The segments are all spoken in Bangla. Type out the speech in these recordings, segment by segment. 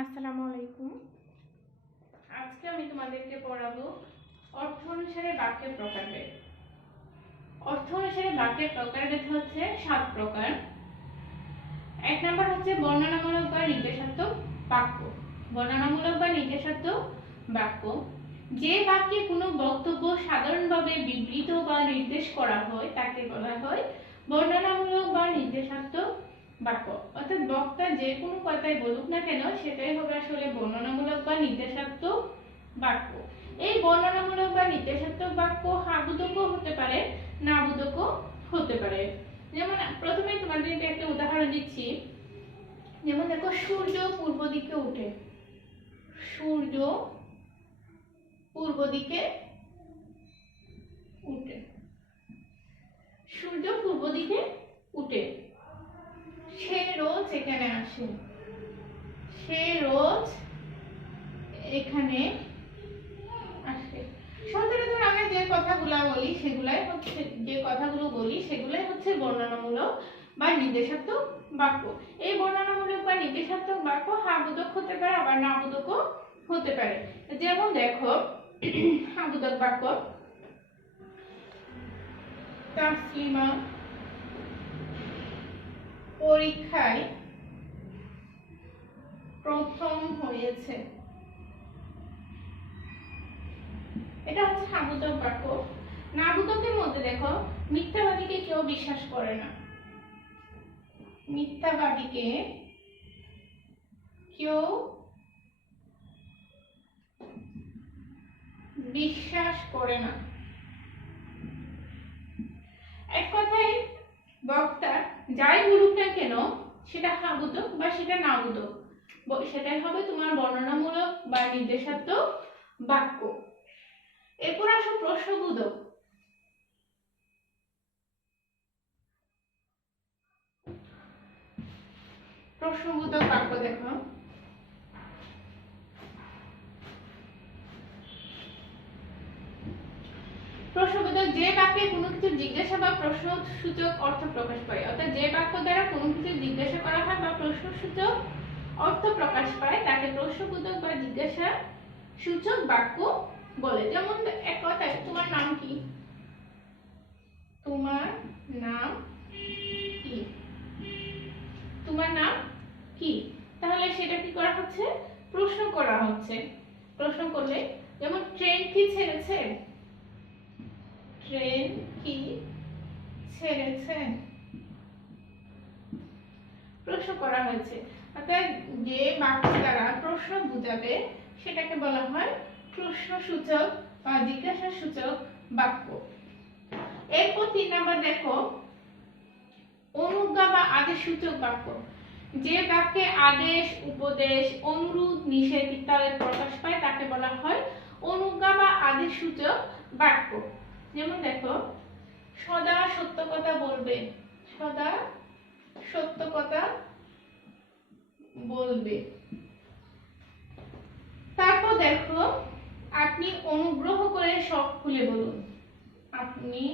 আসসালামু আলাইকুম। আজকে আমি তোমাদেরকে পড়াবো অর্থ অনুসারে বাক্যের প্রকারভেদ। অর্থ অনুসারে বাক্যের প্রকারভেদ হচ্ছে 7 প্রকার। 1 নম্বর হচ্ছে বর্ণনামূলক বা নির্দেশাত্মক বাক্য। বর্ণনামূলক বা নির্দেশাত্মক বাক্য যে বাক্যে কোনো বক্তব্য সাধারণভাবে বিবৃত বা নির্দেশ করা হয় তাকে বলা হয় বর্ণনামূলক বা নির্দেশাত্মক বাক্য। অর্থাৎ বক্তা যে কোনো কথাই বলুক না কেন সেটাই হবে আসলে বর্ণনামূলক বা নির্দেশাত্মক বাক্য। এই বর্ণনামূলক বা নির্দেশাত্মক বাক্য হাবোধকও হতে পারে, নাবোধকও হতে পারে। যেমন প্রথমে তোমাদেরকে একটা উদাহরণ দিচ্ছি। যেমন দেখো, সূর্য পূর্ব দিকে ওঠে। সূর্য পূর্ব দিকে উঠে। সূর্য পূর্ব দিকে উঠে। সে রোজ এখানে আসে। সে রোজ এখানে আসে। সচরাচর আমরা যে কথাগুলো বলি সেগুলাই হচ্ছে বর্ণনামূলক বা নির্দেশাত্মক বাক্য। এই বর্ণনামূলক বা নির্দেশাত্মক বাক্য হাবোধক হতে পারে, আবার নাবোধকও হতে পারে। যেমন দেখো, হাবোধক বাক্য, তাসলিমা পরীক্ষায় প্রথম হয়েছে। এটা হচ্ছে হাবোধক বাক্য। নাবোধকের মধ্যে দেখো, মিথ্যাবাদীকে কেউ বিশ্বাস করে না। মিথ্যাবাদীকে কেউ বিশ্বাস করে না। এক কথায় বক্তা যাই বলুক না কেন সেটা হাবোধক বা সেটা নাবোধক, সেটাই হবে তোমার বর্ণনামূলক বা নির্দেশাত্মক বাক্য। এরপর আসো প্রশ্নবোধক। প্রশ্নবোধক বাক্য দেখো, প্রশ্নবোধক যে বাক্যে কোনো কিছু জিজ্ঞাসা বা প্রশ্নসূচক অর্থ প্রকাশ পায়। অর্থাৎ যে বাক্য দ্বারা কোনো কিছু জিজ্ঞাসা করা হয় বা প্রশ্নসূচক অর্থ প্রকাশ পায় তাকে প্রশ্নবোধক বা জিজ্ঞাসা সূচক বাক্য বলে। যেমন এক কথায়, তোমার নাম কি? তোমার নাম কি? তোমার নাম কি? তাহলে সেটা কি করা হচ্ছে? প্রশ্ন করা হচ্ছে। প্রশ্ন করলে, যেমন ট্রেন কি ছেড়েছে? ট্রেন কি ছেড়েছে? প্রশ্ন করা হয়েছে। অর্থাৎ যে বাক্য দ্বারা প্রশ্ন বোঝাবে সেটাকে বলা হয় প্রশ্নসূচক বা জিজ্ঞাসা সূচক বাক্য। এরপর 3 নাম্বার দেখো, অনুজ্ঞা বা আদেশ সূচক বাক্য। যে বাক্যে আদেশ, উপদেশ, অনুরোধ, নিষেধ ইত্যাদি প্রকাশ পায় তাকে বলা হয় অনুজ্ঞা বা আদেশ সূচক বাক্য। যেমন দেখো, সদা সত্য কথা বলবে। সদা সত্য কথা বলবে। তারপর দেখো, আপনি অনুগ্রহ করে সব খুলে বলুন। আপনি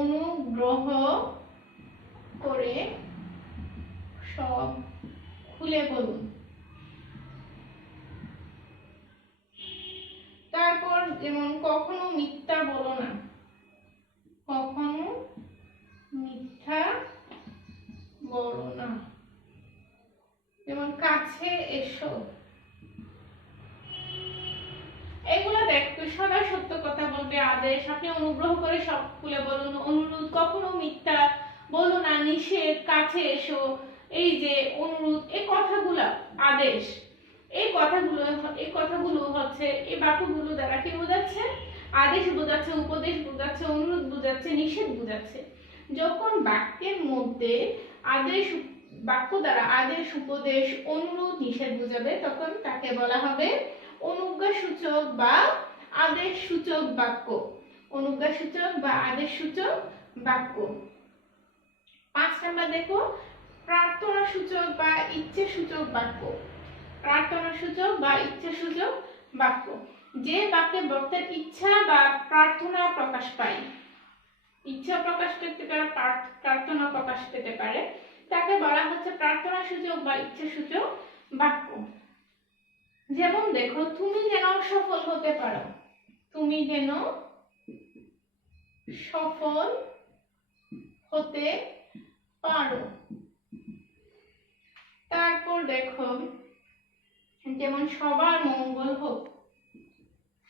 অনুগ্রহ করে সব খুলে বলুন। তারপর যেমন, কখনো মিথ্যা বলো না। কখনো মিথ্যা বলো না। যেমন, কাছে এসো। এগুলো দেখো, সদা সত্য কথা বলবে আদেশ, আপনি অনুগ্রহ করে সব খুলে বলুন, অনুরোধ, কখনো মিথ্যা বলো না, নিষেধ, কাছে এসো, এই যে অনুরোধ, এই কথাগুলো আদেশ। এই কথাগুলো হচ্ছে এই বাক্যগুলো দ্বারা কি বোঝাচ্ছে? আদেশ বোঝাচ্ছে, উপদেশ বোঝাচ্ছে, অনুরোধ বোঝাচ্ছে, নিষেধ বোঝাচ্ছে। যখন বাক্যের মধ্যে আদেশ, বাক্য দ্বারা আদেশ, উপদেশ, অনুরোধ, নিষেধ বোঝাবে তখন তাকে বলা হবে অনুজ্ঞা সূচক বা আদেশ সূচক বাক্য। অনুজ্ঞা সূচক বা আদেশ সূচক বাক্য। 5 নাম্বার দেখো, প্রার্থনা সূচক বা ইচ্ছে সূচক বাক্য। প্রার্থনা সূচক বা ইচ্ছা সূচক বাক্য যে বাক্যে বক্তার ইচ্ছা বা প্রার্থনা প্রকাশ পায়। ইচ্ছা প্রকাশ করতে পারে, প্রার্থনা প্রকাশ পেতে পারে, তাকে বলা হচ্ছে প্রার্থনা সূচক বা ইচ্ছা সূচক বাক্য। যেমন দেখো, তুমি যেন সফল হতে পারো, তুমি যেন সফল হতে পারো। তারপর দেখো, যেমন সবার মঙ্গল হোক,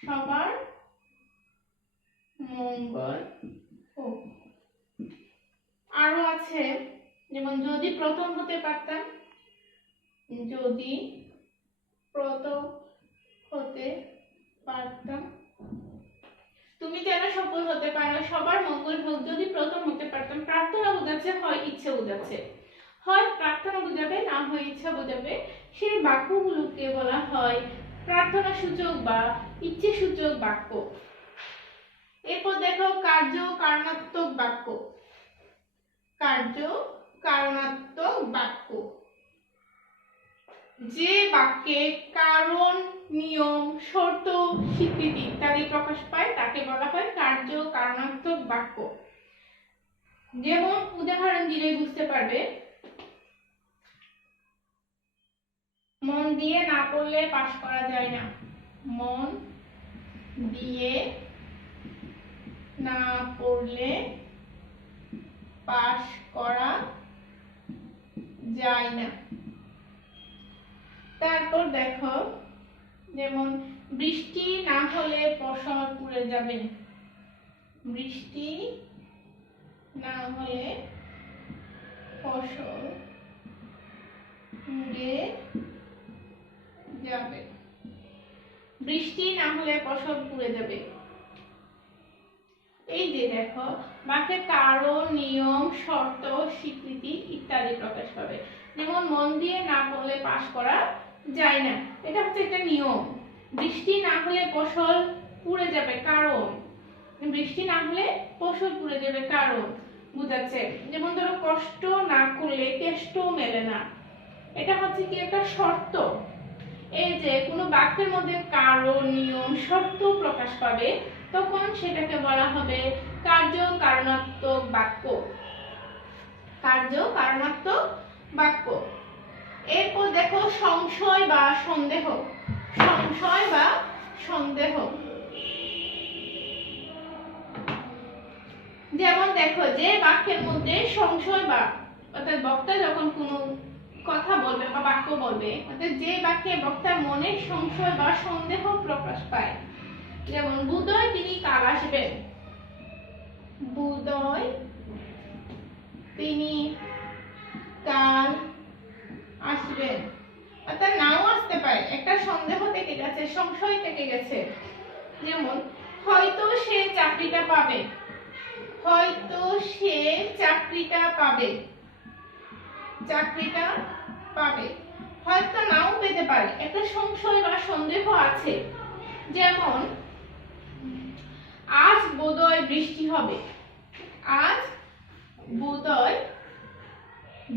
সবার মঙ্গল হোক। আরো আছে, যেমন যদি প্রথম হতে পারতাম, যদি প্রথম হতে পারতাম। তুমি যেন সফল হতে পারো, সবার মঙ্গল হোক, যদি প্রথম হতে পারতাম। প্রার্থনা বোঝাচ্ছে, হয় ইচ্ছে বোঝাচ্ছে, হয় প্রার্থনা বোঝাবে, না হয় ইচ্ছা বোঝাবে। সেই বাক্যগুলোকে বলা হয় প্রার্থনা সূচক বা ইচ্ছে সূচক বাক্য। এরপর দেখো কার্য কারণাত্মক বাক্য। কার্য কারণাত্মক বাক্য, যে বাক্যে কারণ, নিয়ম, শর্ত, স্বীকৃতি ইত্যাদি প্রকাশ পায় তাকে বলা হয় কার্য কারণাত্মক বাক্য। যেমন উদাহরণ দিলে বুঝতে পারবে, মন দিয়ে না পড়লে পাস করা যায় না। মন দিয়ে না পড়লে পাস করা যায় না। তারপর দেখো, যেমন বৃষ্টি না হলে ফসল পুড়ে যাবে। বৃষ্টি না হলে ফসল পুড়ে যাবে। বৃষ্টি না হলে ফসল পুড়ে যাবে। এই যে দেখো, বাক্যে কারণ, নিয়ম, শর্ত, স্বীকৃতি ইত্যাদি প্রকাশ পাবে। যেমন মন দিয়ে না পড়লে পাস করা যায় না, এটা হচ্ছে একটা নিয়ম। বৃষ্টি না হলে ফসল পুড়ে যাবে, কারণ। বৃষ্টি না হলে ফসল পুড়ে যাবে, কারণ বুঝাচ্ছে। যেমন ধরো, কষ্ট না করলে কেষ্ট মেলে না, এটা হচ্ছে কি একটা শর্ত। এই যে কোনো বাক্যের মধ্যে কারণ, নিয়ম, শর্ত প্রকাশ পাবে, তখন সেটাকে বলা হবে কার্য কারণাত্মক বাক্য। কার্য কারণাত্মক বাক্য। এরপর দেখো সংশয় বা সন্দেহ। সংশয় বা সন্দেহ, যেমন দেখো, যে বাক্যের মধ্যে সংশয় বা অর্থাৎ বক্তা যখন কোনো কথা বলবে বা বাক্য বলবে, অর্থাৎ যে বাক্যে বক্তার মনে সংশয় বা সন্দেহ প্রকাশ পায়। যেমন বুধয় তিনি কাল আসবেন। বুধয় তিনি কাল আসবেন, অর্থাৎ নাও আসতে পারে, একটা সন্দেহ থেকে গেছে, সংশয় থেকে গেছে। যেমন হয়তো সে চাকরিটা পাবে। হয়তো সে চাকরিটা পাবে। চাকরিটা পাবে, হয়তো নাও পেতে পারে, একটা সংশয় বা সন্দেহ আছে। যেমন আজ বোধহয় বৃষ্টি হবে। আজ বোধহয়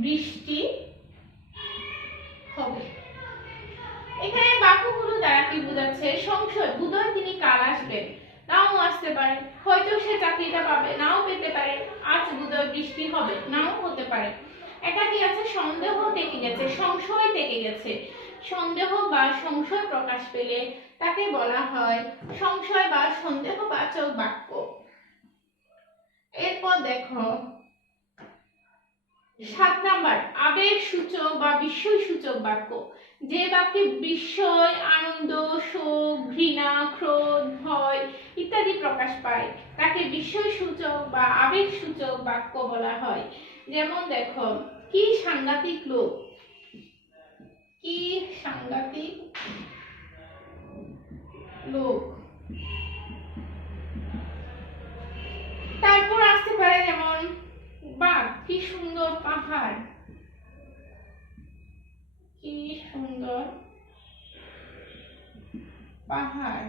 বৃষ্টি হবে। এখানে বাক্যগুলো দ্বারা কি বোঝাচ্ছে? সংশয়, বোধহয় তিনি কাল আসবেন, নাও আসতে পারে। হয়তো সে চাকরিটা পাবে, নাও পেতে পারে। আজ বোধহয় বৃষ্টি হবে, নাও হতে পারে। এটা কি আছে? সন্দেহ থেকে গেছে, সংশয় থেকে গেছে। সন্দেহ বা সংশয় প্রকাশ পেলে তাকে বলা হয় সংশয় বা সন্দেহবাচক বাক্য। এরপর দেখো 7 নাম্বার, আবেগ সূচক বা বিস্ময় সূচক বাক্য। যে বাক্যে বিস্ময়, আনন্দ, শোক, ঘৃণা, ক্রোধ, ভয় ইত্যাদি প্রকাশ পায় তাকে বিস্ময় সূচক বা আবেগ সূচক বাক্য বলা হয়। যেমন দেখো, কি সাংঘাতিক লোক। কি সাংঘাতিক লোক। তারপর আসতে পারে যেমন, বাহ কি সুন্দর পাহাড়। কি সুন্দর পাহাড়।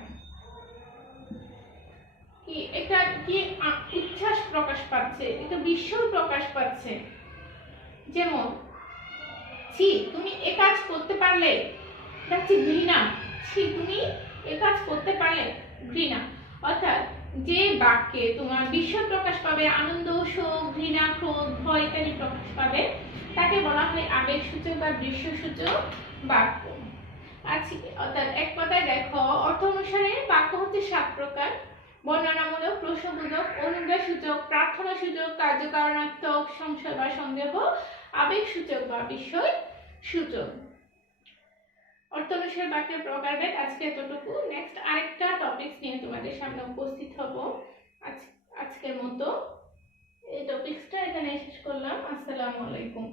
কি এটা কি উচ্ছ্বাস প্রকাশ পাচ্ছে, এটা বিস্ময় প্রকাশ পাচ্ছে। যেমন ছি তুমি এ কাজ করতে পারলে, এটা হচ্ছে ঘৃণা। ছি তুমি এ কাজ করতে পারলে, ঘৃণা। অর্থাৎ যে বাক্যে তোমার বিস্ময় প্রকাশ পাবে, আনন্দ, শোক, ঘৃণা, ক্রোধ, ভয় ইত্যাদি প্রকাশ পাবে তাকে বলা হয় আবেগসূচক বা দৃশ্যসূচক বাক্য। আচ্ছা, অর্থাৎ এক কথায় দেখো, অর্থ অনুসারে বাক্য হচ্ছে 7 প্রকার: বর্ণনামূলক, প্রশ্নবোধক, অনুজ্ঞাসূচক, প্রার্থনাসূচক, কার্যকারণাত্মক, সংশয় বা সন্দেহ, আবেগসূচক বা বিস্ময় সূচক। অর্থ অনুসারে বাক্যের প্রকারভেদ আজকে এতটুকু। নেক্সট আরেকটা টপিকস নিয়ে তোমাদের সামনে উপস্থিত হব। আজকের মতো এই টপিকসটা এখানে শেষ করলাম। আসসালামু আলাইকুম।